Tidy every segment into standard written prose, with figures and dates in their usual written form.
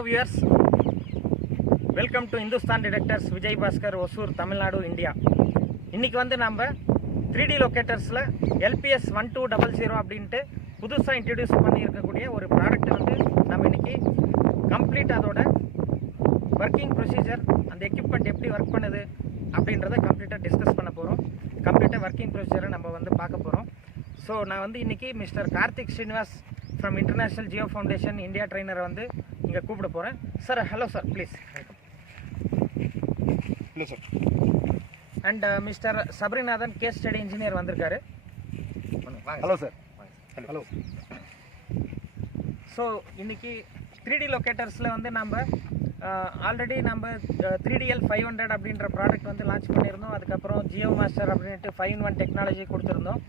Hello viewers, welcome to Hindustan Detectors Vijay Bhaskar Osur Tamil Nadu India. இன்னைக்கு வந்து நம்ம 3D லொகேட்டர்ஸ்ல LPS 1200 அப்படினு புதுசா இன்ட்ரோ듀ஸ் பண்ணி இருக்கக்கூடிய ஒரு ப்ராடக்ட் வந்து நம்ம இன்னைக்கு கம்ப்ளீட் அதோட வர்க்கிங் ப்ரொசீஜர் அந்த எக்யூப்மென்ட் எப்படி வர்க் பண்ணுது அப்படின்றத கம்ப்ளீட்டா டிஸ்கஸ் பண்ண போறோம். கம்ப்ளீட்டா வர்க்கிங் ப்ரொசீஜரை நம்ம வந்து பார்க்க போறோம். ஸோ நான் வந்து இன்னைக்கு mister Karthik Srinivas from International Geo Foundation India trainer வந்து இங்க கூப்பிட போறேன். Sir hello sir please. Hello sir. And mister Sabarinathan case study engineer வந்திருக்காரு. Hello sir. ஹலோ. ஸோ இன்னைக்கு 3D லொகேட்டர்ஸில் வந்து நம்ம ஆல்ரெடி நம்ம 3DL 500 அப்படின்ற ப்ராடக்ட் வந்து லான்ச் பண்ணியிருந்தோம். அதுக்கப்புறம் ஜியோ மாஸ்டர் அப்படின்ட்டு 5-in-1 டெக்னாலஜி கொடுத்துருந்தோம்.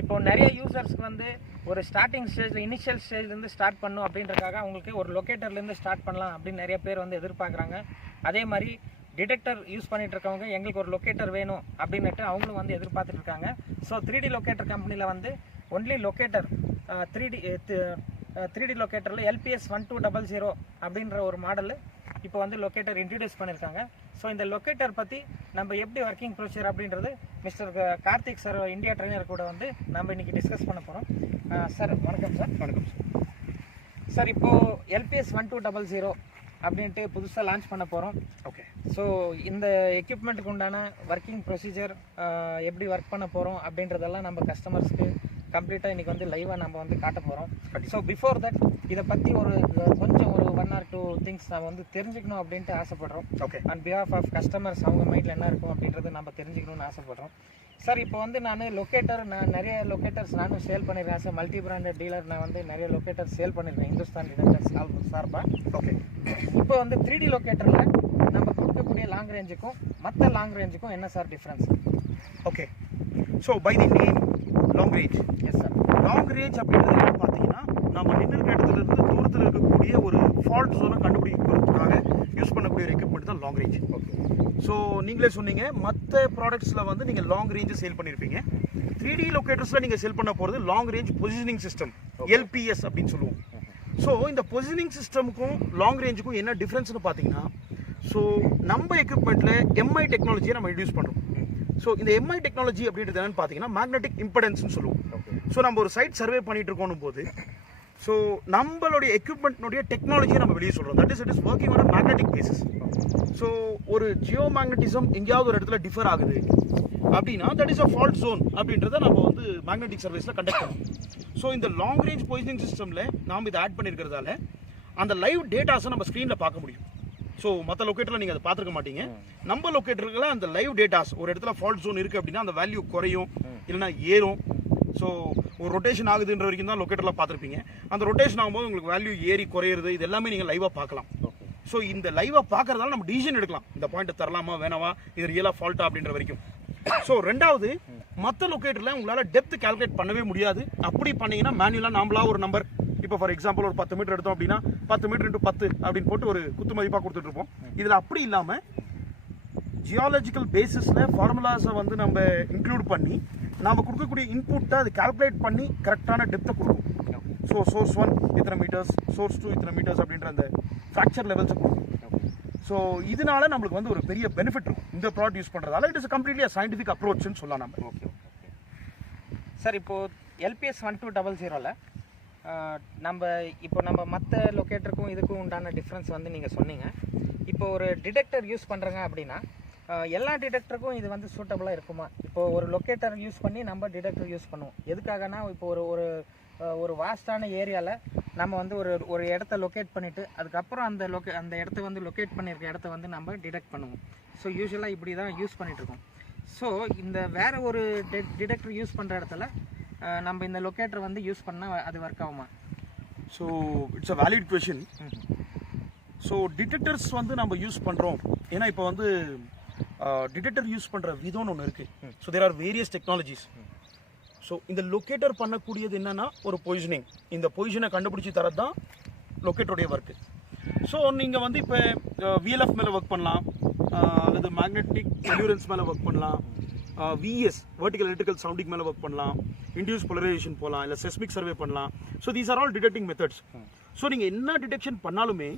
இப்போ நிறைய யூசர்ஸ்க்கு வந்து ஒரு ஸ்டார்டிங் ஸ்டேஜில் இனிஷியல் ஸ்டேஜ்லேருந்து ஸ்டார்ட் பண்ணும் அப்படின்றக்காக அவங்களுக்கு ஒரு லொக்கேட்டர்லேருந்து ஸ்டார்ட் பண்ணலாம் அப்படின்னு நிறைய பேர் வந்து எதிர்பார்க்குறாங்க. அதே மாதிரி டிடெக்டர் யூஸ் பண்ணிட்டு இருக்கவங்க எங்களுக்கு ஒரு லொக்கேட்டர் வேணும் அப்படின்னுட்டு அவங்களும் வந்து எதிர்பார்த்துட்டு இருக்காங்க. ஸோ 3D லொக்கேட்டர் கம்பெனியில் வந்து ஒன்லி லொக்கேட்டர் 3D லொக்கேட்டரில் LPS 1200 அப்படின்ற ஒரு மாடல் இப்போ வந்து லொக்கேட்டர் இன்ட்ரடியூஸ் பண்ணியிருக்காங்க. ஸோ இந்த லொக்கேட்டர் பற்றி நம்ம எப்படி ஒர்க்கிங் ப்ரொசீஜர் அப்படின்றது mister Karthik sir India trainer கூட வந்து நம்ம இன்னைக்கு டிஸ்கஸ் பண்ண போகிறோம். சார் வணக்கம் சார். வணக்கம் சார். சார் இப்போது LPS 1200 அப்படின்ட்டு புதுசாக லான்ச் பண்ண போகிறோம். ஓகே. ஸோ இந்த எக்யூப்மெண்ட்டுக்கு உண்டான ஒர்க்கிங் ப்ரொசீஜர் எப்படி ஒர்க் பண்ண போகிறோம் அப்படின்றதெல்லாம் நம்ம கஸ்டமர்ஸ்க்கு கம்ப்ளீட்டாக இன்றைக்கி வந்து லைவாக நம்ம வந்து காட்ட போகிறோம். ஸோ பிஃபோர் தட் இதை பற்றி கொஞ்சம் ஒரு 1 or 2 திங்ஸ் நம்ம வந்து தெரிஞ்சுக்கணும் அப்படின்ட்டு ஆசைப்படுறோம். Okay. On behalf of customers அவங்க மைண்டில் என்ன இருக்கும் அப்படின்றத நம்ம தெரிஞ்சுக்கணும்னு ஆசைப்படுறோம். சார் இப்போ வந்து நான் நிறைய லொக்கேட்டர்ஸ் நானும் சேல் பண்ணியிருக்கேன். சார் மல்டி பிராண்டட் டீலர் நான் வந்து நிறைய லொக்கேட்டர் சேல் பண்ணியிருக்கேன் ஹிந்துஸ்தான் டிடெக்டர்ஸ் சார்பாக. ஓகே. இப்போ வந்து 3D லொக்கேட்டரில் நம்ம கொடுக்கக்கூடிய லாங் ரேஞ்சுக்கும் மற்ற லாங் ரேஞ்சுக்கும் என்ன sir difference? Okay. So by the name long range. Yes sir. Long range அப்படின்றது என்ன பார்த்தீங்கன்னா நம்ம நின்று இடத்துலேருந்து தூரத்தில் இருக்கக்கூடிய ஒரு ஃபால்ட் ஜோனை கண்டுபிடிக்கிறதுக்காக யூஸ் பண்ணக்கூடிய ஒரு எக்யூப்மெண்ட் தான் லாங் ரேஞ்ச். ஓகே. ஸோ நீங்களே சொன்னீங்க மற்ற ப்ராடக்ட்ஸில் வந்து நீங்கள் லாங் ரேஞ்சு சேல் பண்ணியிருப்பீங்க. 3D லொக்கேட்டர்ஸில் நீங்கள் சேல் பண்ண போகிறது long range positioning system, LPS அப்படின்னு சொல்லுவோம். ஸோ இந்த பொசிஷனிங் சிஸ்டமுக்கும் லாங் ரேஞ்சுக்கும் என்ன டிஃப்ரென்ஸ்னு பார்த்தீங்கன்னா, ஸோ நம்ம எக்யூப்மெண்ட்டில் MI டெக்னாலஜியை நம்ம இன்ட்யூஸ் பண்ணுறோம். ஸோ இந்த MI டெக்னாலஜி அப்படின்றது என்னன்னு பார்த்தீங்கன்னா மேக்னெட்டிக் இம்படன்ஸ்னு சொல்லுவோம். ஸோ நம்ம ஒரு சைட் சர்வே பண்ணிட்டு இருக்கோம் போது ஸோ நம்மளுடைய எக்யூப்மெண்ட்னுடைய டெக்னாலஜியை நம்ம வெளியே சொல்கிறோம். That is working on magnetic basis. So ஒரு ஜியோ மேக்னட்டிசம் எங்கேயாவது ஒரு இடத்துல டிஃபர் ஆகுது அப்படின்னா that is a fault zone அப்படின்றத நம்ம வந்து மேக்னெட்டிக் சர்வீஸில் கண்டக்ட் பண்ணுவோம். ஸோ இந்த லாங் ரேஞ்ச் பொசிஷனிங் சிஸ்டமில் நாம் இதை ஆட் பண்ணியிருக்கிறதால அந்த லைவ் டேட்டாஸை நம்ம ஸ்க்ரீனில் பார்க்க முடியும். ஸோ மற்ற லொக்கேட்டரில் நீங்கள் அதை பார்த்துருக்க மாட்டீங்க. நம்ம லொக்கேட்டர்களை அந்த லைவ் டேட்டாஸ் ஒரு இடத்துல ஃபால்ட் ஜோன் இருக்குது அப்படின்னா அந்த வேல்யூ குறையும் இல்லைனா ஏறும். ஸோ ஒரு ரொட்டேஷன் ஆகுதுன்ற வரைக்கும் தான் லொக்கேட்டரில் பார்த்துருப்பீங்க. அந்த ரொட்டேஷன் ஆகும்போது உங்களுக்கு வேல்யூ ஏறி குறையிறது இது எல்லாமே நீங்கள் லைவாக பார்க்கலாம். ஸோ இந்த லைவாக பார்க்கறதால நம்ம டிசிஷன் எடுக்கலாம், இந்த பாயிண்ட்டை தரலாமா வேணாமா, இது ரியலாக ஃபால்ட்டா அப்படின்ற வரைக்கும். ஸோ ரெண்டாவது, மற்ற லொக்கேட்டரில் உங்களால் டெப்த் கால்குலேட் பண்ணவே முடியாது. அப்படி பண்ணீங்கன்னா மேனுவலாக நாமளா ஒரு நம்பர், இப்போ ஃபார் எக்ஸாம்பிள் ஒரு 10 மீட்டர் எடுத்தோம் அப்படின்னா 10 மீட்டர் × 10 அப்படின்னு போட்டு ஒரு குத்து மதிப்பாக கொடுத்துட்ருப்போம். இதில் அப்படி இல்லாமல் ஜியாலஜிக்கல் பேசிஸில் ஃபார்முலாஸை வந்து நம்ம இன்க்ளூட் பண்ணி நாம் கொடுக்கக்கூடிய இன்புட்டை அது கால்குலேட் பண்ணி கரெக்டான டெப்த்தை கொடுக்கும். ஸோ சோர்ஸ் 1 இத்தனை மீட்டர்ஸ், சோர்ஸ் 2 இத்தனை மீட்டர்ஸ் அப்படின்ற அந்த ஃப்ராக்சர் லெவல்ஸை கொடுக்கும். ஸோ இதனால நம்மளுக்கு வந்து ஒரு பெரிய பெனிஃபிட் இருக்கும் இந்த ப்ராடக்ட் யூஸ் பண்ணுறதால. இட் இஸ் கம்ப்ளீட்லி சயின்டிஃபிக் அப்ரோச்னு சொல்லலாம் நம்ம. ஓகே. சார் இப்போது LPS 1200ல் நம்ம மற்ற லொக்கேட்டருக்கும் இதுக்கும் உண்டான டிஃப்ரென்ஸ் வந்து நீங்கள் சொன்னீங்க. இப்போ ஒரு டிடெக்டர் யூஸ் பண்ணுறங்க அப்படின்னா எல்லா டிடெக்டருக்கும் இது வந்து சூட்டபுளாக இருக்குமா? இப்போ ஒரு லொக்கேட்டர் யூஸ் பண்ணி நம்ம டிடெக்டர் யூஸ் பண்ணுவோம். எதுக்காகனா இப்போ ஒரு வாஸ்டான ஏரியாவில் நம்ம வந்து ஒரு இடத்த லொக்கேட் பண்ணிவிட்டு அதுக்கப்புறம் அந்த இடத்த வந்து லொக்கேட் பண்ணியிருக்க இடத்த வந்து நம்ம டிடெக்ட் பண்ணுவோம். ஸோ யூஸ்வலாக இப்படி தான் யூஸ் பண்ணிகிட்ருக்கோம். ஸோ இந்த வேறு ஒரு டிடெக்டர் யூஸ் பண்ணுற இடத்துல நம்ம இந்த லொக்கேட்டர் வந்து யூஸ் பண்ணால் அது ஒர்க் ஆகுமா? So it's a valid question. So detectors வந்து நம்ம யூஸ் பண்ணுறோம் ஏன்னா இப்போ வந்து டிடெக்டர் யூஸ் பண்ணுற விதம்னு ஒன்று இருக்குது. So there are various technologies. So இந்த லொக்கேட்டர் பண்ணக்கூடியது என்னென்னா ஒரு பொசிஷனிங், இந்த பொசிஷனை கண்டுபிடிச்சி தரது தான் லொக்கேட்டருடைய ஒர்க்கு. ஸோ நீங்கள் வந்து இப்போ VLF மேலே ஒர்க் பண்ணலாம், அல்லது மேக்னெட்டிக் என்டியூரன்ஸ் மேலே ஒர்க் பண்ணலாம், VS வெர்டிகல் எலக்ட்ரிக்கல் சவுண்டிங் மேலே ஒர்க் பண்ணலாம், இன்டியூஸ் போலரைசேஷன் போகலாம், இல்லை செஸ்மிக் சர்வே பண்ணலாம். So these are all detecting methods. So நீங்கள் என்ன டிடெக்ஷன் பண்ணாலுமே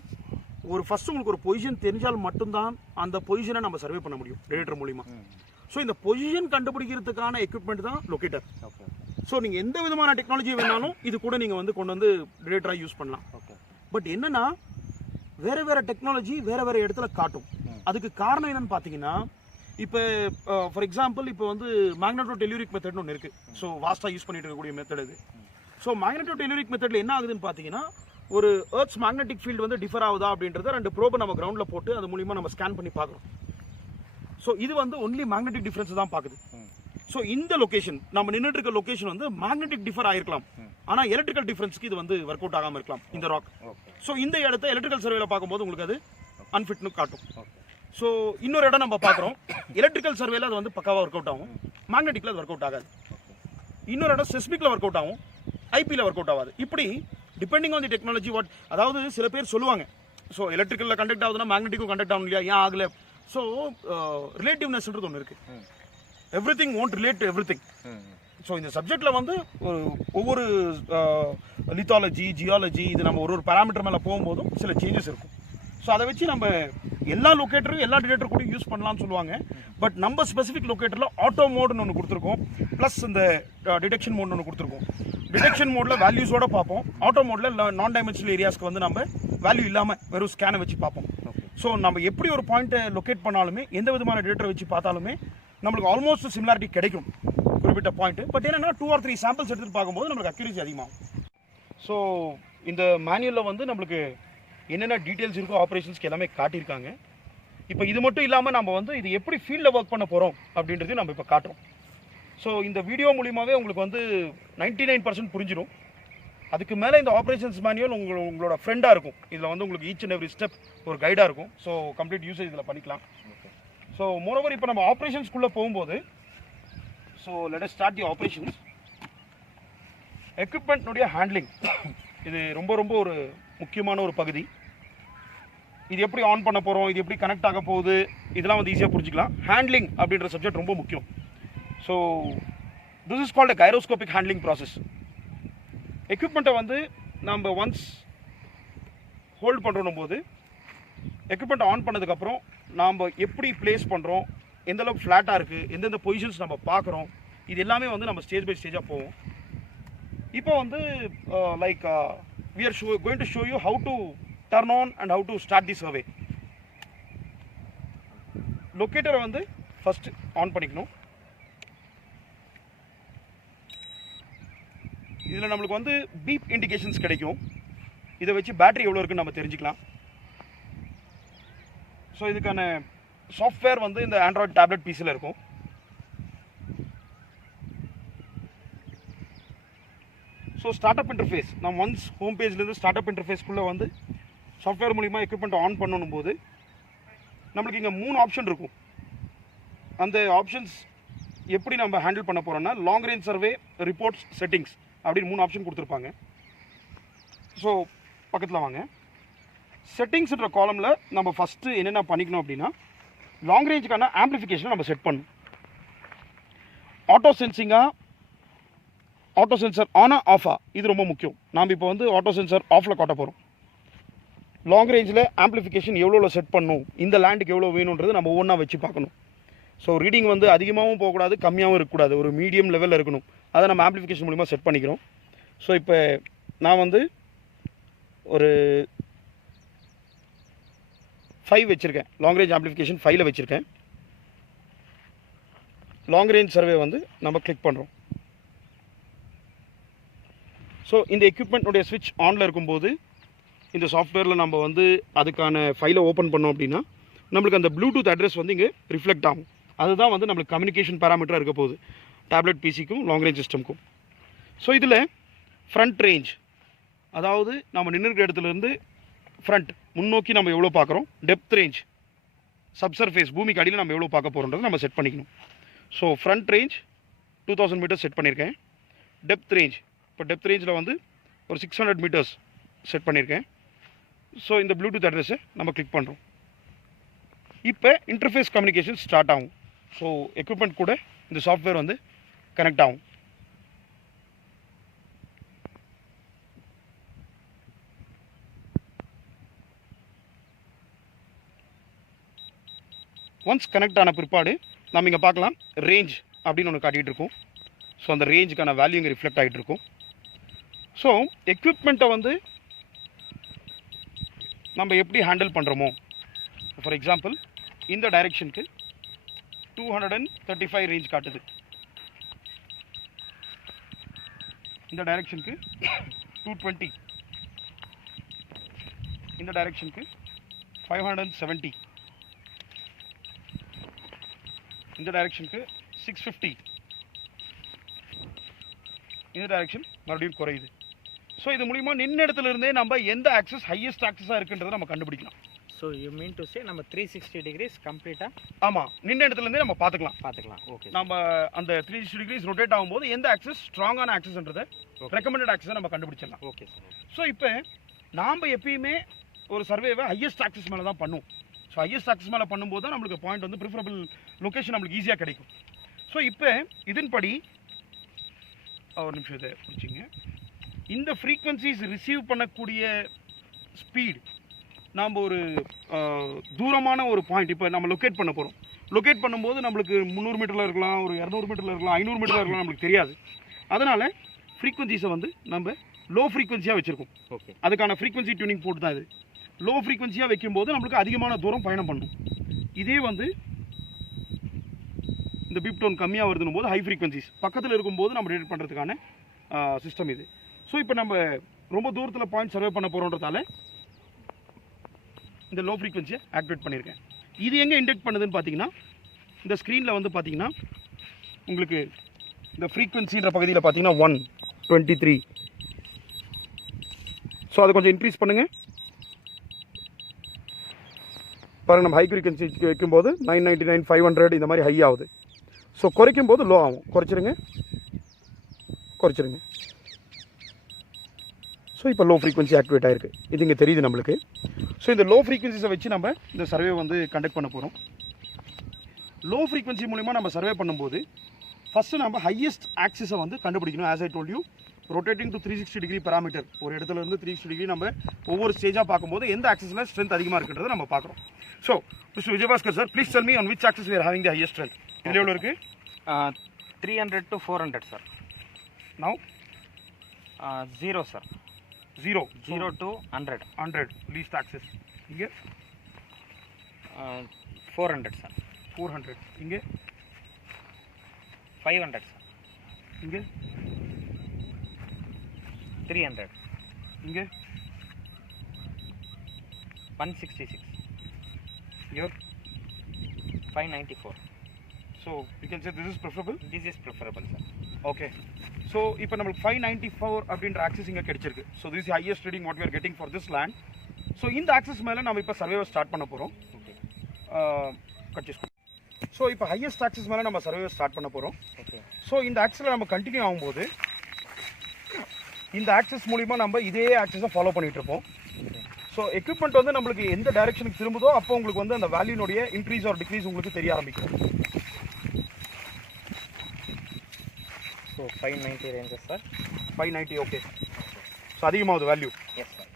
ஒரு ஃபர்ஸ்ட் உங்களுக்கு ஒரு பொசிஷன் தெரிஞ்சால் மட்டும்தான் அந்த பொசிஷனை நம்ம சர்வே பண்ண முடியும் ரேடியேட்டர் மூலிமா. ஸோ இந்த பொசிஷன் கண்டுபிடிக்கிறதுக்கான எக்யூப்மெண்ட் தான் லொக்கேட்டர். ஸோ நீங்கள் எந்த விதமான டெக்னாலஜி வேணாலும் இது கூட நீங்கள் வந்து கொண்டு வந்து ரேடியேட்டராக யூஸ் பண்ணலாம். பட் என்னன்னா வேற வேற டெக்னாலஜி வேற வேற இடத்துல காட்டும். அதுக்கு காரணம் என்னன்னு பார்த்தீங்கன்னா, இப்போ ஃபார் எக்ஸாம்பிள் இப்போ வந்து மேக்னெட்டோ டெலியூரிக் மெத்தட்னு ஒன்று இருக்குது. ஸோ வாஸ்ட்டாக யூஸ் பண்ணிட்டு இருக்கக்கூடிய மெத்தட் இது. ஸோ மேக்னெட்டோ டெலியூரிக் மெத்தடில் என்ன ஆகுதுன்னு பார்த்தீங்கன்னா, ஒரு எர்த்ஸ் மேக்னெட்டிக் ஃபீல்டு வந்து டிஃபர் ஆகுதா அப்படின்றத 2 ப்ரோபை நம்ம கிரவுண்டில் போட்டு அது மூலிமா நம்ம ஸ்கேன் பண்ணி பார்க்குறோம். ஸோ இது வந்து ஒன்லி மேக்னெட்டிக் டிஃபரன்ஸ் தான் பார்க்குது. ஸோ இந்த லொகேஷன் நம்ம நின்றுட்டு இருக்க லொகேஷன் வந்து மேக்னெட்டிக் டிஃபர் ஆயிருக்கலாம், ஆனால் எலக்ட்ரிக்கல் டிஃபரன்ஸ்க்கு இது வந்து ஒர்க் அவுட் ஆகாமல் இருக்கலாம் இந்த ராக். ஸோ இந்த இடத்த எலக்ட்ரிக்கல் சர்வேல பார்க்கும்போது உங்களுக்கு அது அன்ஃபிட்னு காட்டும். ஸோ இன்னொரு இடம் நம்ம பார்க்குறோம், எலக்ட்ரிக்கல் சர்வேல அது வந்து பக்காவாக ஒர்க் அவுட் ஆகும், மேக்னெட்டிக்கில் அது ஒர்க் அவுட் ஆகாது. இன்னொரு இடம் செஸ்மிக்கில் ஒர்க் அவுட் ஆகும், ஐபியில் ஒர்க் அவுட் ஆகாது. இப்படி depending on the technology what, அதாவது சில பேர் சொல்லுவாங்க ஸோ எலக்ட்ரிக்கலில் கண்டக்ட் ஆகுதுன்னா மேக்னெட்டிக்கும் கண்டக்ட் ஆகும் இல்லையா, ஏன் ஆகலை? ஸோ ரிலேட்டிவ்னஸ்ன்றது ஒன்று இருக்குது. Every thing won't relate to every thing. So இந்த சப்ஜெக்டில் வந்து ஒவ்வொரு லித்தாலஜி ஜியாலஜி இது நம்ம ஒரு பேராமீட்டர் மேலே போகும்போதும் சில சேஞ்சஸ் இருக்கும். ஸோ அதை வச்சு நம்ம எல்லா லொக்கேட்டரும் எல்லா டிடெக்டர் கூட யூஸ் பண்ணலாம்னு சொல்லுவாங்க. பட் நம்ம ஸ்பெசிஃபிக் லொக்கேட்டரில் ஆட்டோ மோடுன்னு ஒன்று கொடுத்துருக்கோம், ப்ளஸ் இந்த டிடெக்ஷன் மோட்னு ஒன்று கொடுத்துருக்கோம். டிடெக்ஷன் மோடில் வேல்யூஸோட பார்ப்போம், ஆட்டோ மோடில் நான் டைமென்ஷனல் ஏரியாஸ்க்கு வந்து நம்ம வேல்யூ இல்லாமல் வெறும் ஸ்கேனை வச்சு பார்ப்போம். ஸோ நம்ம எப்படி ஒரு பாயிண்ட்டை லொக்கேட் பண்ணாலுமே எந்த விதமான டிடெக்டரை வச்சு பார்த்தாலுமே நம்மளுக்கு ஆல்மோஸ்ட் சிமிலாரிட்டி கிடைக்கும் குறிப்பிட்ட பாயிண்ட். பட் என்னன்னா 2 or 3 சாம்பிள்ஸ் எடுத்துகிட்டு பார்க்கும்போது நம்மளுக்கு அக்யூரசி அதிகமாகும். ஸோ இந்த மேனுவலில் வந்து நம்மளுக்கு என்னென்ன டீட்டெயில்ஸ் இருக்கோ ஆப்ரேஷன்ஸ்க்கு எல்லாமே காட்டியிருக்காங்க. இப்போ இது மட்டும் இல்லாமல் நம்ம வந்து இது எப்படி ஃபீல்டில் ஒர்க் பண்ண போகிறோம் அப்படின்றதையும் நம்ம இப்போ காட்டுறோம். ஸோ இந்த வீடியோ மூலியமாகவே உங்களுக்கு வந்து 99% புரிஞ்சிடும். அதுக்கு மேலே இந்த ஆப்ரேஷன்ஸ் மேனுவல் உங்களோட ஃப்ரெண்டாக இருக்கும். இதில் வந்து உங்களுக்கு ஈச் அண்ட் எவ்ரி ஸ்டெப் ஒரு கைடாக இருக்கும். ஸோ கம்ப்ளீட் யூசேஜ் இதில் பண்ணிக்கலாம். ஸோ மோரோவர் இப்போ நம்ம ஆப்ரேஷன்ஸ்குள்ளே போகும்போது, so let us start the operations. எக்யூப்மெண்ட்னுடைய ஹேண்ட்லிங் இது ரொம்ப ரொம்ப ஒரு முக்கியமான ஒரு பகுதி. இது எப்படி ஆன் பண்ண போகிறோம், இது எப்படி கனெக்ட் ஆக போகுது, இதெல்லாம் வந்து ஈஸியாக புரிஞ்சிக்கலாம். ஹேண்ட்லிங் அப்படின்ற சப்ஜெக்ட் ரொம்ப முக்கியம். So this is called a gyroscopic handling process. எக்யூப்மெண்ட்டை வந்து நம்ம ஒன்ஸ் ஹோல்ட் பண்ணுறோம் போது எக்யூப்மெண்ட் ஆன் பண்ணதுக்கப்புறம் நாம் எப்படி பிளேஸ் பண்ணுறோம், எந்தளவுக்கு ஃப்ளாட்டாக இருக்குது, எந்தெந்த பொசிஷன்ஸ் நம்ம பார்க்குறோம், இது எல்லாமே வந்து நம்ம ஸ்டேஜ் பை ஸ்டேஜாக போவோம். இப்போ வந்து like we are going to show you how to turn on and how to start the survey. லொக்கேட்டரை வந்து ஃபர்ஸ்ட் ஆன் பண்ணிக்கணும். இதில் நம்மளுக்கு வந்து பீப் இண்டிகேஷன்ஸ் கிடைக்கும். இதை வச்சு பேட்டரி எவ்வளோ இருக்குன்னு நம்ம தெரிஞ்சுக்கலாம். ஸோ இதுக்கான சாஃப்ட்வேர் வந்து இந்த ஆண்ட்ராய்டு டேப்லெட் பிசியில் இருக்கும். ஸோ ஸ்டார்ட் அப் இன்டர்ஃபேஸ் நம்ம ஒன்ஸ் ஹோம் பேஜ்லேருந்து ஸ்டார்ட் அப் இன்டர்ஃபேஸ்க்குள்ளே வந்து சாஃப்ட்வேர் மூலிமா எக்யூப்மெண்ட் ஆன் பண்ணணும் போது நம்மளுக்கு இங்கே 3 ஆப்ஷன் இருக்கும். அந்த ஆப்ஷன்ஸ் எப்படி நம்ம ஹேண்டில் பண்ண போகிறோம்னா, long range survey, reports, settings அப்படின்னு 3 ஆப்ஷன் கொடுத்துருப்பாங்க. ஸோ பக்கத்தில் வாங்க. செட்டிங்ஸ்ன்ற காலமில் நம்ம ஃபஸ்ட்டு என்னென்ன பண்ணிக்கணும் அப்படின்னா, லாங் ரேஞ்சுக்கான ஆம்பிளிஃபிகேஷனை நம்ம செட் பண்ணணும். ஆட்டோ சென்சிங்காக ஆட்டோ சென்சர் ஆனா ஆஃபா இது ரொம்ப முக்கியம். நாம் இப்போ வந்து ஆட்டோ சென்சர் ஆஃபில் காட்ட போகிறோம். லாங் ரேஞ்சில் ஆம்பிளிஃபிகேஷன் எவ்வளோ செட் பண்ணணும், இந்த லேண்டுக்கு எவ்வளோ வேணுன்றது நம்ம ஒவ்வொன்றா வச்சு பார்க்கணும். ஸோ ரீடிங் வந்து அதிகமாகவும் போகக்கூடாது, கம்மியாகவும் இருக்கக்கூடாது, ஒரு மீடியம் லெவலில் இருக்கணும். அதை நம்ம ஆம்பிளிஃபிகேஷன் மூலிமா செட் பண்ணிக்கிறோம். ஸோ இப்போ நான் வந்து ஒரு 5 வச்சுருக்கேன், லாங் ரேஞ்ச் ஆம்பிளிஃபிகேஷன் 5ல் வச்சுருக்கேன். லாங் ரேஞ்ச் சர்வே வந்து நம்ம கிளிக் பண்ணுறோம். ஸோ இந்த எக்யூப்மெண்ட்டுடைய ஸ்விட்ச் ஆனில் இருக்கும்போது இந்த சாஃப்ட்வேரில் நம்ம வந்து அதுக்கான ஃபைலை ஓப்பன் பண்ணோம் அப்படின்னா நம்மளுக்கு அந்த ப்ளூடூத் அட்ரஸ் வந்து இங்கே ரிஃப்ளெக்ட் ஆகும். அதுதான் வந்து நம்மளுக்கு கம்யூனிகேஷன் பேராமீட்டராக இருக்க போகுது டேப்லெட் பிசிக்கும் லாங் ரேஞ்ச் சிஸ்டம்க்கும். ஸோ இதில் ஃப்ரண்ட் ரேஞ்ச், அதாவது நம்ம நின்றுக்கிற இடத்துலேருந்து ஃப்ரண்ட் முன்னோக்கி நம்ம எவ்வளோ பார்க்குறோம், டெப்த் ரேஞ்ச், சப்சர்ஃபேஸ் பூமிக்கு அடியில் நம்ம எவ்வளோ பார்க்க போகிறோன்றதை நம்ம செட் பண்ணிக்கணும். So front range 2000 meters set பண்ணியிருக்கேன். டெப்த் ரேஞ்ச், இப்போ டெப்த் ரேஞ்சில் வந்து ஒரு 600 மீட்டர்ஸ் செட் பண்ணியிருக்கேன். ஸோ இந்த ப்ளூடூத் அட்ரஸை நம்ம கிளிக் பண்ணுறோம். இப்போ இன்டர்ஃபேஸ் கம்யூனிகேஷன் ஸ்டார்ட் ஆகும். ஸோ எக்யூப்மெண்ட் கூட இந்த சாஃப்ட்வேர் வந்து கனெக்ட் ஆகும். ஒன்ஸ் கனெக்ட் ஆன பிற்பாடு நம்ம இங்கே பார்க்கலாம் ரேஞ்ச் அப்படின்னு ஒன்று காட்டிகிட்டு இருக்கோம். ஸோ அந்த ரேஞ்சுக்கான வேல்யூ இங்கே ரிஃப்ளெக்ட் ஆகிட்டு இருக்கும். ஸோ எக்யூப்மெண்ட்டை வந்து நம்ம எப்படி ஹேண்டில் பண்ணுறோமோ, ஃபார் எக்ஸாம்பிள் இந்த டைரெக்ஷனுக்கு 235 ரேஞ்ச் காட்டுது, இந்த டைரெக்ஷனுக்கு 220, இந்த டைரெக்ஷனுக்கு 570, இந்த டைரெக்ஷனுக்கு 650, இந்த டைரெக்ஷன் மறுபடியும் குறையுது. ஸோ இது மூலிமா நின்ன இடத்துல இருந்தே நம்ம எந்த ஆக்சஸ் ஹையஸ்ட் ஆக்சஸாக இருக்குன்றதை நம்ம கண்டுபிடிக்கலாம். So you mean to say நம்ம 360 டிகிரிஸ் கம்ப்ளீட்டாக ஆமாம், நின்ன இடத்துல இருந்தே நம்ம பார்த்துக்கலாம். ஓகே. நம்ம அந்த 360 டிகிரிஸ் ரொட்டேட் ஆகும்போது எந்த ஆக்சஸ் ஸ்ட்ராங்கான ஆக்சஸ்ன்றதை ரெக்கமெண்டட் ஆக்சஸை நம்ம கண்டுபிடிச்சிடலாம். Okay sir. ஸோ இப்போ நாம் எப்பயுமே ஒரு சர்வேவை ஹையஸ்ட் ஆக்சஸ் மேலே தான் பண்ணுவோம். ஸோ ஹையஸ்ட் ஆக்சஸ் மேலே பண்ணும்போது தான் நம்மளுக்கு பாயிண்ட் வந்து ப்ரிஃபரபிள் லொக்கேஷன் நம்மளுக்கு ஈஸியாக கிடைக்கும். ஸோ இப்போ இதன்படி ஒரு நிமிஷம் இதை பிடிச்சிங்க. இந்த ஃப்ரீக்வன்சிஸ் ரிசீவ் பண்ணக்கூடிய ஸ்பீட் நாம் ஒரு தூரமான ஒரு பாயிண்ட் இப்போ நம்ம லொக்கேட் பண்ண போகிறோம். லொக்கேட் பண்ணும்போது நம்மளுக்கு 300 மீட்டரில் இருக்கலாம், ஒரு 200 மீட்டரில் இருக்கலாம், 500 மீட்டரில் இருக்கலாம், நம்மளுக்கு தெரியாது. அதனால் ஃப்ரீக்வன்சிஸை வந்து நம்ம லோ ஃப்ரீக்வன்சியாக வச்சுருக்கோம். ஓகே. அதுக்கான ஃப்ரீக்வன்சி டியூனிங் போட்டு தான் இது. லோ ஃப்ரீக்வன்சியாக வைக்கும்போது நம்மளுக்கு அதிகமான தூரம் பயணம் பண்ணும். இதே வந்து இந்த பீப் டோன் கம்மியாக வருதுன்னு போது ஹை ஃப்ரீக்வன்சிஸ் பக்கத்தில் இருக்கும்போது நம்ம ரேட் பண்ணுறதுக்கான சிஸ்டம் இது. ஸோ இப்போ நம்ம ரொம்ப தூரத்தில் பாயிண்ட் சர்வே பண்ண போகிறோன்றதால இந்த லோ ஃப்ரீக்வன்சியை ஆக்டிவேட் பண்ணியிருக்கேன். இது எங்கே இண்டெக்ட் பண்ணுதுன்னு பார்த்தீங்கன்னா இந்த ஸ்க்ரீனில் வந்து பார்த்தீங்கன்னா உங்களுக்கு இந்த ஃப்ரீக்வன்சின்ற பகுதியில் பார்த்தீங்கன்னா 123. ஸோ அதை கொஞ்சம் இன்க்ரீஸ் பண்ணுங்கள். பாருங்கள், நம்ம ஹை ஃப்ரீக்வன்சி வைக்கும்போது 999, 500 இந்த மாதிரி ஹை ஆகுது. ஸோ குறைக்கும் போது லோ ஆகும். குறைச்சிருங்க. ஸோ இப்போ லோ ஃப்ரீக்வன்சி ஆக்டிவேட் ஆகிருக்கு. இது இங்கே தெரியுது நம்மளுக்கு. ஸோ இந்த லோ ஃப்ரீக்வன்சிஸை வச்சு நம்ம இந்த சர்வே வந்து கண்டக்ட் பண்ண போகிறோம். லோ ஃப்ரீக்வன்சி மூலிமா நம்ம சர்வே பண்ணும்போது ஃபஸ்ட்டு நம்ம ஹையஸ்ட் ஆக்சிஸை வந்து கண்டுபிடிக்கணும். As I told you, rotating to 360 degree parameter. ஒரு இடத்துல இருந்து 360 டிகிரி நம்ம ஒவ்வொரு ஸ்டேஜாக பார்க்கும்போது எந்த ஆக்சிஸில் ஸ்ட்ரென்த் அதிகமாக இருக்குன்றதை நம்ம பார்க்குறோம். So mister Vijayabaskar sir, please tell me on which axis we are having the highest strength. இதில் எவ்வளோ இருக்குது? 300 to 400 sir. Now 0 sir. 0 to 100 least axis. இங்கே 400 சார். 400. இங்கே 500 சார். இங்கே 300. இங்கே 166. here 594. so you can say this is preferable. This is preferable sir. Okay, so இப்போ நமக்கு 594 அப்படின்ற ஆக்சஸ் இங்கே கிடைச்சிருக்கு. So this is highest reading what we are getting for this land. So இந்த ஆக்சஸ் மேலே நம்ம இப்போ சர்வேவை ஸ்டார்ட் பண்ண போகிறோம். ஓகே. ஸோ இப்போ ஹையஸ்ட் ஆக்சஸ் மேலே நம்ம சர்வேவை ஸ்டார்ட் பண்ண போகிறோம். ஓகே. ஸோ இந்த ஆக்சஸில் நம்ம கண்டினியூ ஆகும்போது இந்த ஆக்சஸ் மூலிமா நம்ம இதே ஆக்சஸை ஃபாலோ பண்ணிகிட்டு இருப்போம். ஸோ எக்யூப்மெண்ட் வந்து நம்மளுக்கு எந்த டைரெக்ஷனுக்கு திரும்புதோ அப்போ உங்களுக்கு வந்து அந்த வேல்யூனுடைய இன்க்ரீஸ் ஆர் டிக்ரீஸ் உங்களுக்கு தெரிய ஆரம்பிக்கும். So 590 ranges sir. 590. Okay. So அதிகமாகுது value. Yes sir.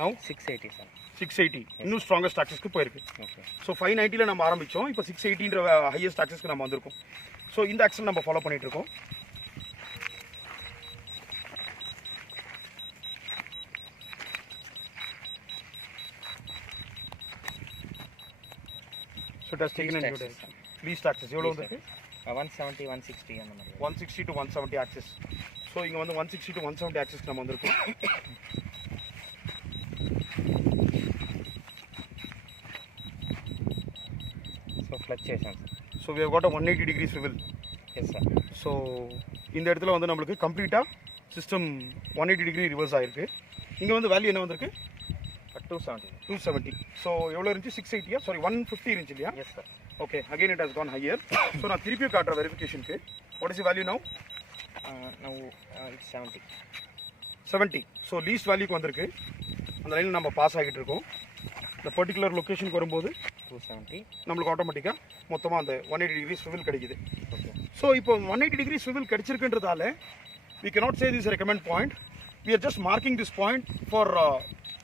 Now 680 sir. 680 இன்னும் ஸ்ட்ராங்கஸ்ட் ஆக்சஸ்க்கு போயிருக்கு. ஓகே. ஸோ 590ல் நம்ம ஆரம்பித்தோம். இப்போ 680ன்ற ஹையஸ்ட் ஆக்சஸ்க்கு நம்ம வந்திருக்கோம். ஸோ இந்த ஆக்சஸ் நம்ம ஃபாலோ பண்ணிகிட்டு இருக்கோம். So it has taken into direction. Least access எவ்வளோ வந்திருக்கு? 170, 160 அந்த மாதிரி. 160 to 170 access. ஸோ இங்கே வந்து 160 to 170 access நம்ம வந்திருக்கோம். So fluctuations. So we have got a 180 degree swivel. Yes sir. So இந்த இடத்துல வந்து நம்மளுக்கு கம்ப்ளீட்டாக சிஸ்டம் 180 டிகிரி ரிவர்ஸ் ஆகிருக்கு. இங்கே வந்து வேல்யூ என்ன வந்திருக்கு? 270. ஸோ எவ்வளோ இருந்துச்சு? 680. சாரி 150 இருந்துச்சு இல்லையா? Yes sir. Okay, again it has gone higher. So நான் திருப்பியும் காட்டுறேன் வெரிஃபிகேஷனுக்கு. What is value now? Now it's 70. 70. So least வேல்யூக்கு வந்திருக்கு. அந்த லைனில் நம்ம பாஸ் ஆகிட்டு இருக்கோம். இந்த பர்டிகுலர் லொக்கேஷனுக்கு வரும்போது 270 நம்மளுக்கு ஆட்டோமேட்டிக்காக மொத்தமாக அந்த 180 டிகிரி ஸ்விவில் கிடைக்குது. ஓகே. ஸோ இப்போ 180 degree ஸ்விவில் கிடைச்சிருக்குன்றதால we cannot say this is a recommend point. We are just marking this point for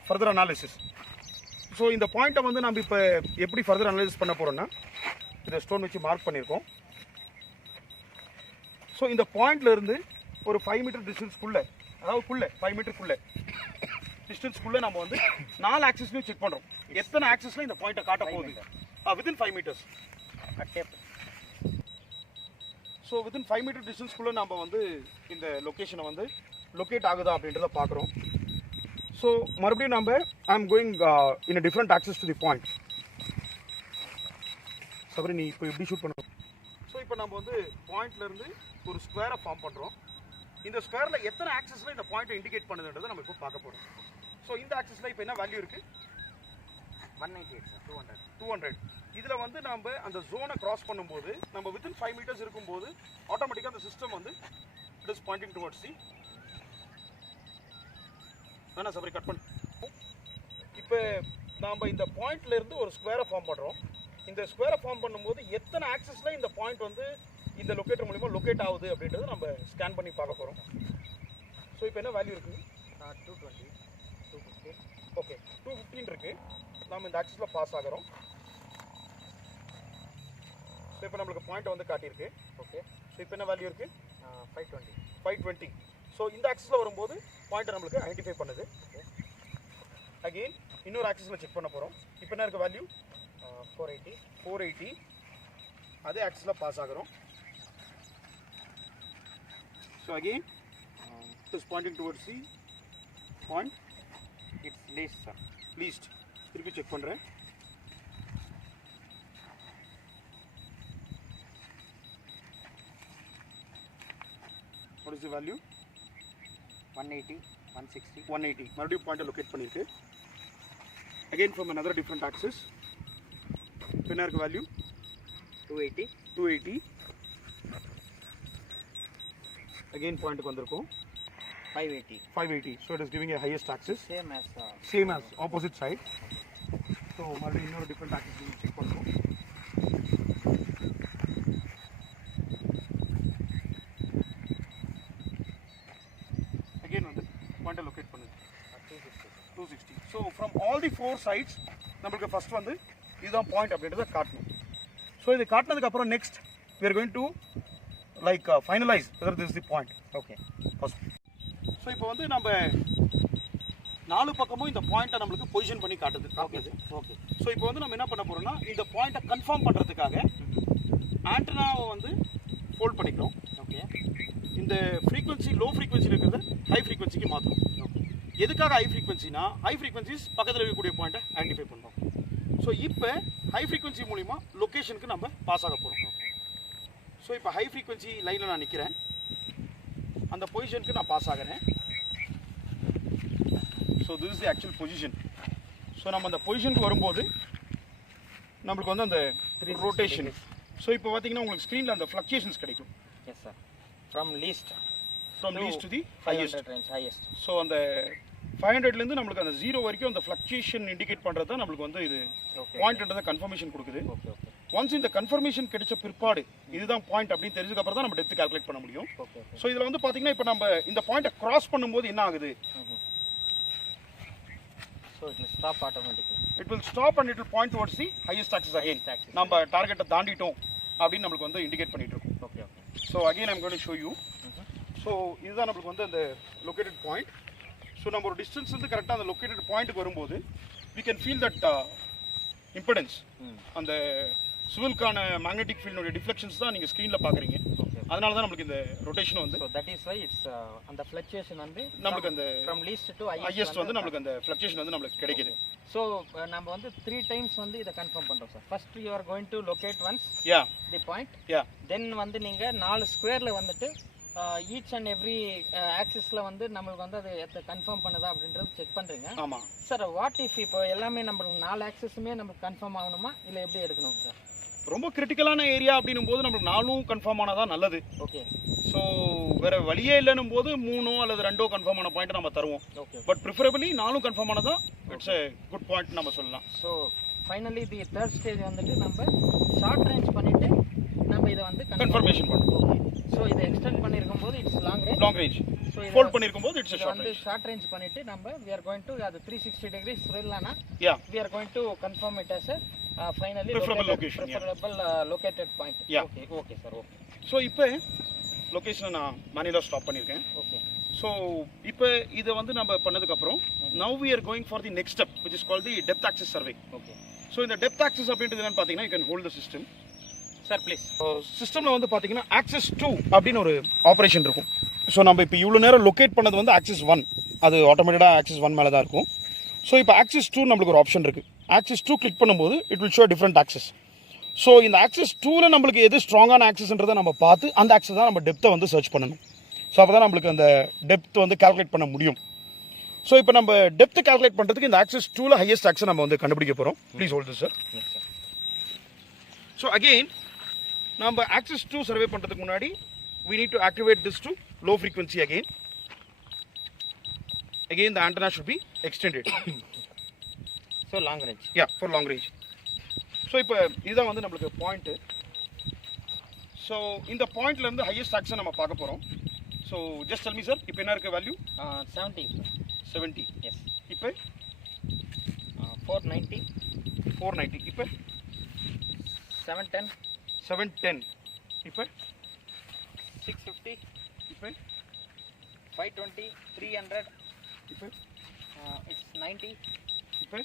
further analysis. So இந்த பாயிண்ட்டை வந்து நம்ம இப்போ எப்படி ஃபர்தர் அனலைஸ் பண்ண போகிறோம்னா இதை ஸ்டோன் வச்சு மார்க் பண்ணியிருக்கோம். ஸோ இந்த பாயிண்ட்லேருந்து ஒரு 5 மீட்டர் டிஸ்டன்ஸ்க்குள்ளே, அதாவது 5 மீட்டருக்குள்ளே டிஸ்டன்ஸ்க்குள்ளே நம்ம வந்து 4 ஆக்சிஸ்லையும் செக் பண்ணுறோம். எத்தனை ஆக்சிஸில் இந்த பாயிண்ட்டை காட்ட போகுது within 5 metres. So within 5 metre டிஸ்டன்ஸ்க்குள்ளே நம்ம வந்து இந்த லொக்கேஷனை வந்து லொக்கேட் ஆகுதா அப்படின்றத பார்க்குறோம். ஸோ மறுபடியும் நம்ம I am going in a different access to the point. Sabari நீ இப்போ எப்படி ஷூட் பண்ணுறோம்? ஸோ இப்போ நம்ம வந்து பாயிண்ட்லேருந்து ஒரு ஸ்கொயரை ஃபார்ம் பண்ணுறோம். இந்த ஸ்கொயரில் எத்தனை ஆக்சஸில் இந்த பாயிண்ட்டை இண்டிகேட் பண்ணுதுன்றதை நம்ம இப்போ பார்க்க போகிறோம். ஸோ இந்த ஆக்சஸில் இப்போ என்ன வேல்யூ இருக்குது? 198 சார், 200. இதில் வந்து நம்ம அந்த ஜோனை கிராஸ் பண்ணும்போது நம்ம வித்தின் 5 மீட்டர்ஸ் இருக்கும்போது ஆட்டோமேட்டிக்காக அந்த சிஸ்டம் வந்து it is Poynting towards the வேணா சபரி கட் பண்ணு. இப்போ நாம் இந்த பாயிண்ட்லேருந்து ஒரு ஸ்கொயரை ஃபார்ம் பண்ணுறோம். இந்த ஸ்கொயரை ஃபார்ம் பண்ணும்போது எத்தனை ஆக்சஸில் இந்த பாயிண்ட் வந்து இந்த லொக்கேட்டர் மூலிமா லொக்கேட் ஆகுது அப்படின்றத நம்ம ஸ்கேன் பண்ணி பார்க்க போகிறோம். ஸோ இப்போ என்ன வேல்யூ இருக்குது? 220, 215. ஓகே, 215 இருக்குது. நம்ம இந்த ஆக்சஸில் பாஸ் ஆகிறோம். ஸோ இப்போ நம்மளுக்கு பாயிண்ட் வந்து காட்டியிருக்கு. ஓகே, ஸோ இப்போ என்ன வேல்யூ இருக்குது? 520. ஸோ இந்த ஆக்சஸில் வரும்போது பாயிண்ட்டை நம்மளுக்கு ஐடென்டிஃபை பண்ணுது. அகெயின் இன்னொரு ஆக்சஸில் செக் பண்ண போகிறோம். இப்போ என்ன இருக்குது வேல்யூ? 480. அதே ஆக்சஸில் பாஸ் ஆகிறோம். So again it is Poynting towards the point. It's least sir, least. திருப்பி செக் பண்ணுறேன். What is the value? 180, 160. 180. மறுபடியும் பாயிண்ட்டை லொக்கேட் பண்ணியிருக்கு. Again from another different axis. இப்போ என்ன இருக்குது வேல்யூ? 280. அகெயின் பாயிண்ட்டுக்கு வந்திருக்கும். 580. So it is giving a highest axis. Same as opposite side. So மறுபடியும் இன்னொரு டிஃப்ரெண்ட் ஆக்சிஸ் செக் பண்ணுறோம். அகெயின் வந்து பாயிண்ட்டை லொக்கேட் பண்ணுது. 260. So from all the 4 sides நம்மளுக்கு ஃபர்ஸ்ட் வந்து இதுதான் பாயிண்ட் அப்படின்றத காட்டணும். ஸோ இது காட்டினதுக்கப்புறம் next we are going to like finalize whether this is the point. Okay, first. So இப்போ வந்து நம்ம 4 பக்கமும் இந்த பாயிண்ட்டை நம்மளுக்கு பொசிஷன் பண்ணி காட்டுது. ஓகே. ஸோ இப்போ வந்து நம்ம என்ன பண்ண போகிறோம்னா இந்த பாயிண்ட்டை கன்ஃபார்ம் பண்ணுறதுக்காக ஆண்டனாவை வந்து ஃபோல்ட் பண்ணிக்கிறோம். ஓகே, இந்த ஃப்ரீக்வன்சி லோ ஃப்ரீக்வன்சியில் இருக்கிறத ஹை ஃப்ரீக்வன்சிக்கு மாற்றணும். ஓகே. எதுக்காக ஹை ஃப்ரீக்வன்சினா ஹை ஃப்ரீக்வன்சிஸ் பக்கத்தில் இருக்கக்கூடிய பாயிண்ட்டை ஐடென்டிஃபை பண்ணுறோம். ஸோ இப்போ ஹை ஃப்ரீக்வன்சி மூலிமா லொக்கேஷனுக்கு நம்ம பாஸ் ஆக போகிறோம். ஸோ இப்போ ஹை ஃப்ரீக்வன்சி லைனில் நான் நிற்கிறேன். அந்த பொசிஷனுக்கு நான் பாஸ் ஆகிறேன். So this is the actual position. So நம்ம அந்த பொசிஷனுக்கு வரும்போது நம்மளுக்கு வந்து அந்த ரொட்டேஷன். ஸோ இப்போ பார்த்தீங்கன்னா உங்களுக்கு ஸ்க்ரீனில் அந்த ஃப்ளக்சுவேஷன்ஸ் கிடைக்கும். Yes sir, from least to the highest. So அந்த 500லேருந்து நம்மளுக்கு அந்த 0 வரைக்கும் அந்த ஃப்ளக்சுவேஷன் இண்டிகேட் பண்ணுறது தான் நம்மளுக்கு வந்து இது பாயிண்ட்ன்றதை கன்ஃபர்மேஷன் கொடுக்குது. ஒன்ஸ் இந்த கன்ஃபர்மேஷன் கிடைச்ச பிற்பாடு இதுதான் பாயிண்ட் அப்படின்னு தெரிஞ்சதுக்கப்புறம் தான் நம்ம டெப்த் கால்குலேட் பண்ண முடியும். ஸோ இதில் வந்து பார்த்தீங்கன்னா இப்போ நம்ம இந்த பாயிண்ட்டை கிராஸ் பண்ணும்போது என்ன ஆகுது? So it will stop automatically. It will stop and it will point towards the highest axis again. நம்ம டார்கெட்டை தாண்டிட்டோம் அப்படின்னு நம்மளுக்கு வந்து இண்டிகேட் பண்ணிட்டு இருக்கோம். Okay. So again I'm going to show you. So இதுதான் நம்மளுக்கு வந்து அந்த லொக்கேட்டட் பாயிண்ட். ஸோ நம்ம ஒரு டிஸ்டன்ஸ் வந்து கரெக்டாக அந்த லொக்கேட்டட் பாயிண்ட்டுக்கு வரும்போது we can feel that impedance. அந்த சுவலுக்கான மேக்னெட்டிக் ஃபீல்டோட டிஃப்ளெக்ஷன்ஸ் தான் நீங்கள் ஸ்க்ரீனில் பார்க்குறீங்க. அதனால தான் நம்மளுக்கு இந்த ரொட்டேஷன் வந்து தட் இஸ் வை இட்ஸ் அந்த ஃப்ளக்சுவேஷன் வந்து நம்மளுக்கு அந்த ஃப்ரம் லீஸ்ட் டு ஹையஸ்ட் வந்து நம்மளுக்கு அந்த ஃப்ளக்சுவேஷன் வந்து நம்மளுக்கு கிடைக்குது. ஸோ நம்ம வந்து 3 times வந்து இதை கன்ஃபார்ம் பண்ணுறோம் sir. First you are going to locate once the point. Then வந்து நீங்கள் 4 ஸ்கொயரில் வந்துட்டு ஈச் அண்ட் எவ்ரி ஆக்சிஸில் வந்து நம்மளுக்கு வந்து அதை கன்ஃபார்ம் பண்ணுதா அப்படின்றது செக் பண்ணுறீங்க. ஆமாம் சார். வாட் இஃப் இப்போ எல்லாமே நம்மளுக்கு 4 ஆக்சிஸுமே நம்மளுக்கு கன்ஃபார்ம் ஆகணுமா இல்லை எப்படி எடுக்கணும் சார்? ரொம்ப கிரிட்டிக்கலான ஏரியா அப்படின்னும் போது நம்மளுக்கு 4 கன்ஃபார்ம் ஆனதா நல்லது. ஓகே. ஸோ வேற வழியே இல்லைன்னும் போது 3 அல்லது 2 கன்ஃபார்ம் ஆன பாயிண்ட் நம்ம தருவோம். ஓகே. பட் ப்ரிஃபரபிளி 4 கன்ஃபார்ம் ஆனதா இட்ஸ் எ குட் பாயிண்ட் நம்ம சொல்லலாம். So finally the third stage வந்துட்டு நம்ம ஷார்ட் ரேஞ்ச் பண்ணிவிட்டு நம்ம இதை வந்து கன்ஃபர்மேஷன் பண்ணும். ஓகே. ஸோ இதை எக்ஸ்டெண்ட் பண்ணியிருக்கும் போது it's long range. So fold பண்ணியிருக்கும் போது இட்ஸ் வந்து ஷார்ட் ரேஞ்ச் பண்ணிட்டு நம்ம we are going to அது 360 degrees சொல்லலாம்னா yeah we are going to confirm it as a finally preferable location, located point. Yeah. Okay sir, okay. So இப்போ லொக்கேஷனை நான் மேனுவலாக ஸ்டாப் பண்ணியிருக்கேன். Okay. ஸோ இப்போ இதை வந்து நம்ம பண்ணதுக்கப்புறம் now we are going for the next step which is called the depth access survey. Okay. So இந்த டெப்த் ஆக்சஸ் அப்படின்றது என்னன்னு பார்த்தீங்கன்னா you can hold the system. Sir please. சிஸ்டமில் வந்து பார்த்தீங்கன்னா ஆக்சஸ் 2 அப்படின்னு ஒரு ஆப்ரேஷன் இருக்கும். ஸோ நம்ம இப்போ இவ்வளோ நேரம் லொக்கேட் பண்ணது வந்து ஆக்சஸ் 1, அது ஆட்டோமேட்டிக்காக ஆக்சஸ் 1 மேலே தான் இருக்கும். ஸோ இப்போ ஆக்சஸ் 2 நம்மளுக்கு ஒரு ஆப்ஷன் இருக்குது. ஆக்சஸ் 2 கிளிக் பண்ணும்போது it will show different access. So இந்த ஆக்சஸ் 2ல் நம்மளுக்கு எது ஸ்ட்ராங்கான ஆக்சஸ்ன்றதை நம்ம பார்த்து அந்த ஆக்சஸ் தான் நம்ம டெப்த்தை வந்து சர்ச் பண்ணணும். ஸோ அப்போ தான் நம்மளுக்கு அந்த டெப்த் வந்து கால்குலேட் பண்ண முடியும். ஸோ இப்போ நம்ம டெப்த் கால்குலேட் பண்ணுறதுக்கு இந்த ஆக்சஸ் 2ல் ஹையஸ்ட் ஆக்சஸ் நம்ம வந்து கண்டுபிடிக்க போகிறோம். Please hold this sir. So again நம்ம ஆக்சஸ் 2 சர்வே பண்ணுறதுக்கு முன்னாடி we need to activate this to low frequency again. Again the antenna should be extended. So long range. Yeah, for long range. So இப்போ இதுதான் வந்து நம்மளுக்கு point. So இந்த பாயிண்ட்ல இருந்து ஹையஸ்ட் ஆக்சஸ் நம்ம பார்க்க போகிறோம். So just tell me sir இப்போ என்ன இருக்க வேல்யூ? 70. Yes. இப்போ 490. இப்போ 710. இப்போ 650. இப்போ 520. 300. இப்போ It's 90. இப்போ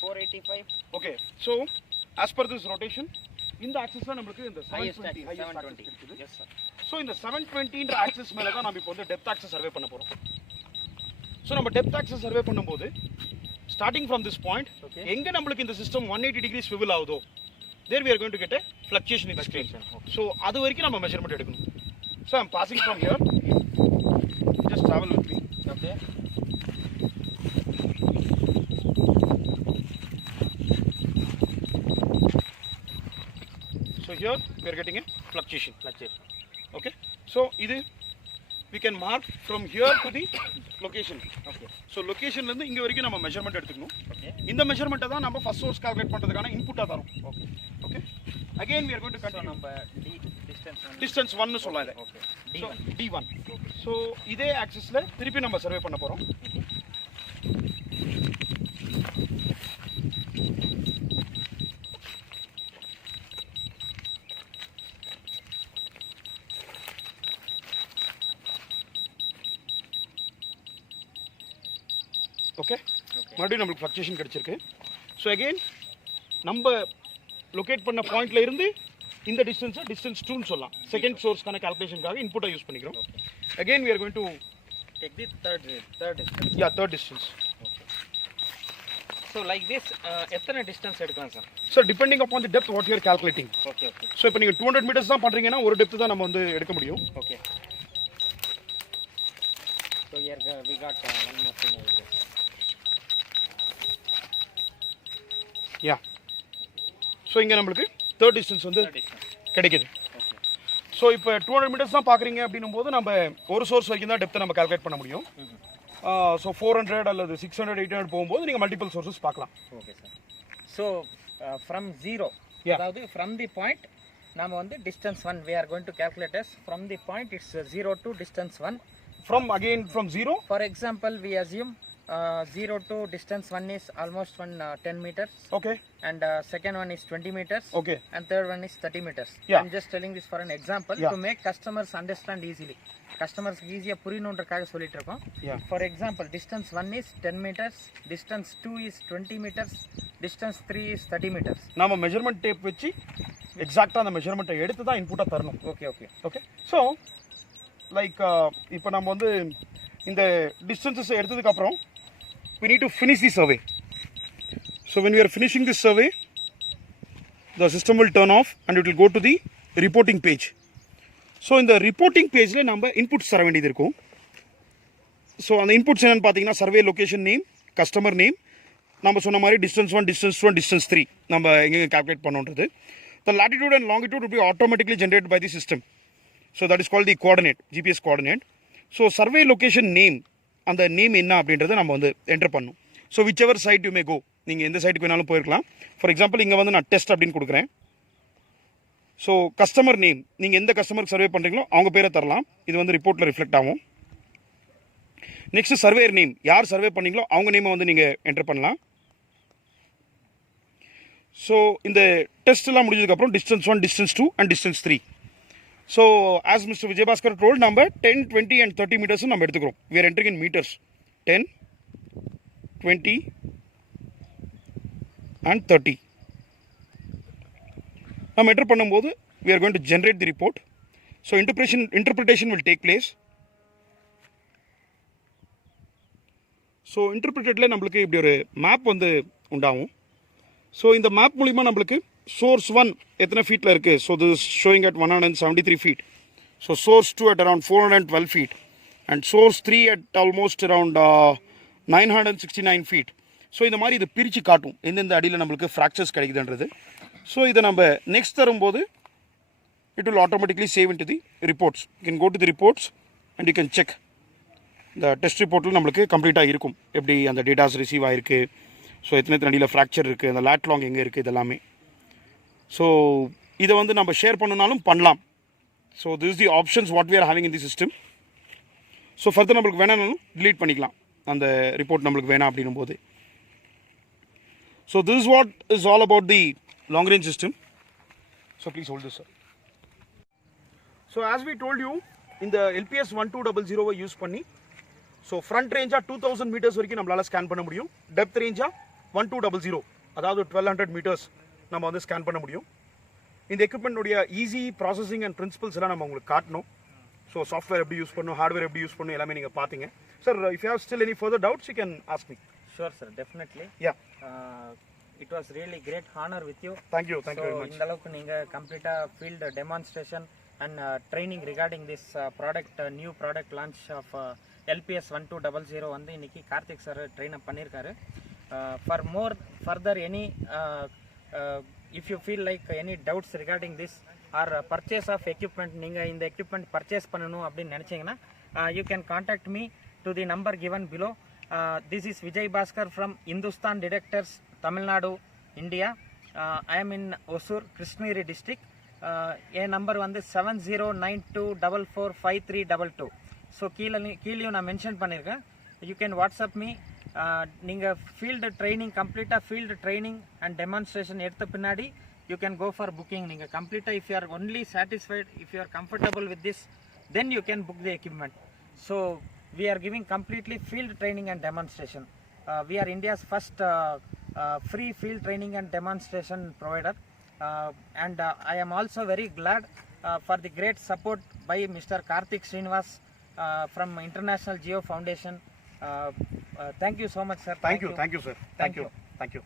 485. Okay. So as per this rotation இந்த ஆக்சஸ்ல நம்மளுக்கு இந்த Highest 720 இருக்குது. Yes sir. ஸோ இந்த 720ன்ற ஆக்சஸ் மேலே தான் நம்ம இப்போ வந்து டெப்த் ஆக்சஸ் சர்வே பண்ண போகிறோம். ஸோ நம்ம டெப்த் ஆக்சஸ் சர்வே பண்ணும்போது ஸ்டார்டிங் ஃப்ரம் திஸ் பாயிண்ட் எங்கே நம்மளுக்கு இந்த சிஸ்டம் 180 டிகிரி ஸ்விவல் ஆகுதோ there we are going to get a fluctuation in the screen. So அது வரைக்கும் நம்ம மெஷர்மெண்ட் எடுக்கணும். So I'm passing from here. Just travel with me. Okay. So here we are getting a fluctuation. Okay. So இது we can mark from here to the location. Okay. So location ல இருந்து இங்க வரைக்கும் நம்ம measurement எடுத்துக்கணும். Okay. இந்த மெஷர்மெண்ட்டை தான் நம்ம ஃபர்ஸ்ட் சோர்ஸ் கால்குலேட் பண்றதுக்கான இன்புட்டா தரோம். Okay. Okay. Again we are going to So continue. நம்ம distance 1 னு சொல்லலாம் இதை. Okay. So D1. D1. So இதே ஆக்சிஸ்ல திருப்பி நம்ம சர்வே பண்ண போறோம். ஓகே. மறுபடியும் நம்மளுக்கு ஃப்ளக்சுவேஷன் கிடைச்சிருக்கு. ஸோ அகெயின் நம்ம லொக்கேட் பண்ண பாயிண்ட்ல இருந்து இந்த டிஸ்டன்ஸை டிஸ்டன்ஸ் 2ன்னு சொல்லலாம். செகண்ட் சோர்ஸ்க்கான கால்குலேஷனுக்காக இன்புட்டை யூஸ் பண்ணிக்கிறோம். Again we are going to take the third distance. yeah third distance. Okay. So like this எத்தனை distance எடுக்கலாம் sir? So depending upon the depth what you are calculating. Okay. So இப்போ நீங்க 200 meters தான் பண்றீங்கன்னா ஒரு depth தான் நம்ம வந்து எடுக்க முடியும். Okay. So here we got one more thing over there. Yeah. So இங்க நம்மளுக்கு third distance வந்து கிடைக்குது. Okay. ஸோ இப்போ 200 meters தான் பார்க்குறீங்க அப்படின்னும் போது நம்ம ஒரு சோர்ஸ் வரைக்கும் தான் டெப்த்தை நம்ம கால்குலேட் பண்ண முடியும். ஸோ 400 அல்லது 600 800 போகும்போது நீங்கள் மல்டிபிள் சோர்ஸஸ் பார்க்கலாம். Okay sir. So from zero, அதாவது ஃப்ரம் தி பாயிண்ட் நாம வந்து distance 1 we are going to calculate as from the point it's 0 to distance 1. From 0. For example, we assume 0 to distance 1 is almost 10 meters. Okay. And second one is 20 meters. Okay. And third one is 30 meters. Yeah. I'm just telling this for an example to make customers understand easily. Customers easy புரியணும்ன்றதுக்காக சொல்லிட்டு இருக்கோம். For example, distance 1 is 10 meters, distance 2 is 20 meters, distance 3 is 30 meters. நாம measurement tape வச்சு எக்ஸாக்ட்டா அந்த மெஷர்மென்ட்டை எடுத்து தான் இன்புட்டா தரணும். Okay. So like இப்போ நம்ம வந்து இந்த டிஸ்டன்சஸ் எடுத்ததுக்கு அப்புறம் we need to finish the survey. So when we are finishing this survey, the system will turn off and it will go to the reporting page. So in the reporting page la நம்ம inputs தர வேண்டியது இருக்கும். So அந்த inputs என்னன்னு பார்த்தீங்கன்னா survey location name, customer name, நம்ம சொன்ன மாதிரி distance 1, distance 2 and distance 3 நம்ம எங்க calculate பண்ணோன்றது. The latitude and longitude will be automatically generated by the system. So that is called the coordinate, GPS coordinate. So survey location name, அந்த name என்ன அப்படின்றத நம்ம வந்து என்டர் பண்ணணும். So whichever side you may go, நீங்கள் எந்த சைட்டுக்கு வேணாலும் போயிருக்கலாம். ஃபார் எக்ஸாம்பிள் இங்கே வந்து நான் டெஸ்ட் அப்படின்னு கொடுக்குறேன். ஸோ கஸ்டமர் நேம், நீங்கள் எந்த கஸ்டமருக்கு சர்வே பண்ணுறீங்களோ அவங்க பேரை தரலாம். இது வந்து ரிப்போர்ட்டில் ரிஃப்ளெக்ட் ஆகும். நெக்ஸ்ட்டு சர்வேயர் நேம், யார் சர்வே பண்ணீங்களோ அவங்க நேமை வந்து நீங்கள் என்டர் பண்ணலாம். ஸோ இந்த டெஸ்ட்லாம் முடிஞ்சதுக்கப்புறம் distance 1, distance 2 and distance 3. So as mister Vijayabaskar told, நம்ம 10, 20 and 30 மீட்டர்ஸும் நம்ம எடுத்துக்கிறோம். we are entering in meters 10, 20 and 30. நம்ம என்டர் பண்ணும்போது we are going to generate the report. So interpretation will take place. So இன்டர்பிரிட்டடில் நம்மளுக்கு இப்படி ஒரு மேப் வந்து உண்டாகும். ஸோ இந்த மேப் மூலிமா நம்மளுக்கு சோர்ஸ் 1 எத்தனை ஃபீட்டில் இருக்குது. So this showing at 173 feet. So source 2 at around 412 feet and source 3 at almost around 969 feet. So இந்த மாதிரி இது பிரித்து காட்டும் எந்தெந்த அடியில் நம்மளுக்கு ஃப்ராக்சர்ஸ் கிடைக்குதுன்றது. ஸோ இதை நம்ம நெக்ஸ்ட் தரும்போது it will automatically save into the reports. You can go to the reports and you can check. இந்த டெஸ்ட் ரிப்போர்ட்டில் நம்மளுக்கு கம்ப்ளீட்டாக இருக்கும் எப்படி அந்த டேட்டாஸ் ரிசீவ் ஆகிருக்கு. ஸோ எத்தனை அடியில் ஃப்ராக்சர் இருக்குது, அந்த லேட் லாங் எங்கே இருக்குது, இதெல்லாமே. ஸோ இதை வந்து நம்ம ஷேர் பண்ணனாலும் பண்ணலாம். So this is the options what we are having in the system. So further நம்மளுக்கு வேணாலும் டிலீட் பண்ணிக்கலாம் அந்த ரிப்போர்ட் நம்மளுக்கு வேணாம் அப்படின்னும் போது. So this is what is all about the long range system. So please hold this sir. So as we told you, இந்த LPS 1200 use பண்ணி ஸோ ஃப்ரண்ட் ரேஞ்சாக 2000 மீட்டர்ஸ் வரைக்கும் நம்மளால் ஸ்கேன் பண்ண முடியும். டெப்த் ரேஞ்சாக 1200, அதாவது 1200 மீட்டர்ஸ் நம்ம வந்து ஸ்கேன் பண்ண முடியும். இந்த எக்யூப்மெண்ட்டுடைய ஈஸி ப்ராசஸிங் அண்ட் பிரின்சிபல்ஸ் எல்லாம் நம்ம உங்களுக்கு காட்டணும். ஸோ சாஃப்ட்வேர் எப்படி யூஸ் பண்ணணும், ஹார்ட்வேர் எப்படி யூஸ் பண்ணணும், எல்லாமே நீங்கள் பார்த்தீங்க. Sir, if you have still any further doubts you can ask me. Sure, sir, definitely. Yeah. It was really great honor with you. Thank you very much. இந்த அளவுக்கு நீங்கள் கம்ப்ளீட்டாக field demonstration and training regarding this product, new product launch of LPS 1200 வந்து இன்னைக்கு Karthik sir train up பண்ணியிருக்காரு. For more further any if you feel like any doubts regarding this or purchase of equipment, நீங்கள் இந்த equipment purchase பண்ணணும் அப்படின்னு நினச்சிங்கன்னா you can contact me to the number given below. This is Vijay Bhaskar from Hindustan Detectors, Tamil Nadu, India. I am in Osur, Krishnagiri district. என் number வந்து 7092445322. So கீழேயும் நான் mention பண்ணியிருக்கேன். You can WhatsApp me. நீங்கள் field training, கம்ப்ளீட்டாக field training and demonstration எடுத்த பின்னாடி you can go for booking. நீங்கள் கம்ப்ளீட்டாக if you are only satisfied, if you are comfortable with this, then you can book the equipment. So we are giving completely field training and demonstration. We are India's first free field training and demonstration provider. And I am also very glad for the great support by Mr. Karthik Srinivas from International Geo Foundation. Thank you so much, sir. Thank you, sir. Thank you.